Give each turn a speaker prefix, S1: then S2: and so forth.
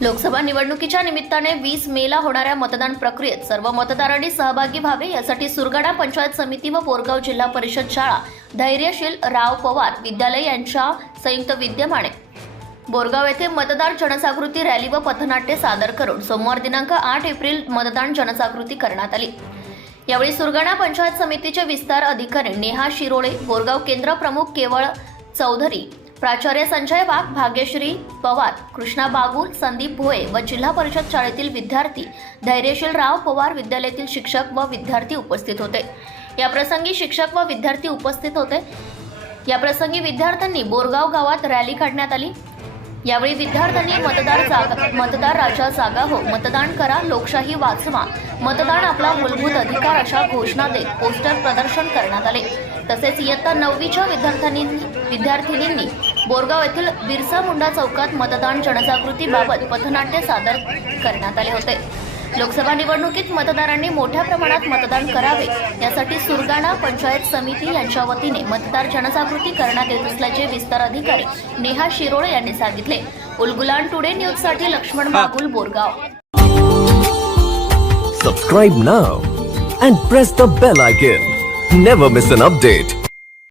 S1: लोकसभा निवडणुकीच्या निमित्ताने वीस मेला होणाऱ्या मतदान प्रक्रियेत सर्व मतदारांनी सहभागी व्हावे यासाठी सुरगाडा पंचायत समिती व पोरगाव जिल्हा परिषद शाळा धैर्यशील राव पवार विद्यालय यांच्या संयुक्त विद्यमाने. बोरगाव येथे मतदार जनजागृती रॅली व पथनाट्य सादर करून सोमवार दिनांक आठ एप्रिल मतदान जनजागृती करण्यात आली. यावेळी सुरगाणा पंचायत समितीचे विस्तार अधिकारी नेहा शिरोळे बोरगाव केंद्र प्रमुख केवळ चौधरी प्राचार्य संजय वाघ भाग्यश्री पवार कृष्णा बागुल संदीप भोये व जिल्हा परिषद शाळेतील विद्यार्थी धैर्यशील राव पवार विद्यालयातील शिक्षक व विद्यार्थी उपस्थित होते. या प्रसंगी शिक्षक व विद्यार्थी उपस्थित होते. या प्रसंगी विद्यार्थ्यांनी बोरगाव गावात रॅली काढण्यात आली. यावेळी विद्यार्थ्यांनी मतदार जागा मतदार राजा जागा हो मतदान करा लोकशाही वाचवा मतदान आपला मूलभूत अधिकार अशा घोषणा देत पोस्टर प्रदर्शन करण्यात आले. तसेच इयत्ता नववीच्या विद्यार्थ्यांनी विद्यार्थिनींनी बोरगाव येथील बिरसा मुंडा चौकात मतदान जनजागृतीबाबत पथनाट्य सादर करण्यात आले होते लोकसभा निवडणुकीत मतदारांनी मोठ्या प्रमाणात मतदान करावे यासाठी सुरगाणा पंचायत समिती यांच्या वतीने मतदार जनजागृती करण्यात येत असल्याचे विस्तार अधिकारी नेहा शिरोळे यांनी सांगितले उलगुलान टुडे न्यूजसाठी Laxman Bagul Borgaon
S2: Subscribe now and press the bell icon. Never miss an update.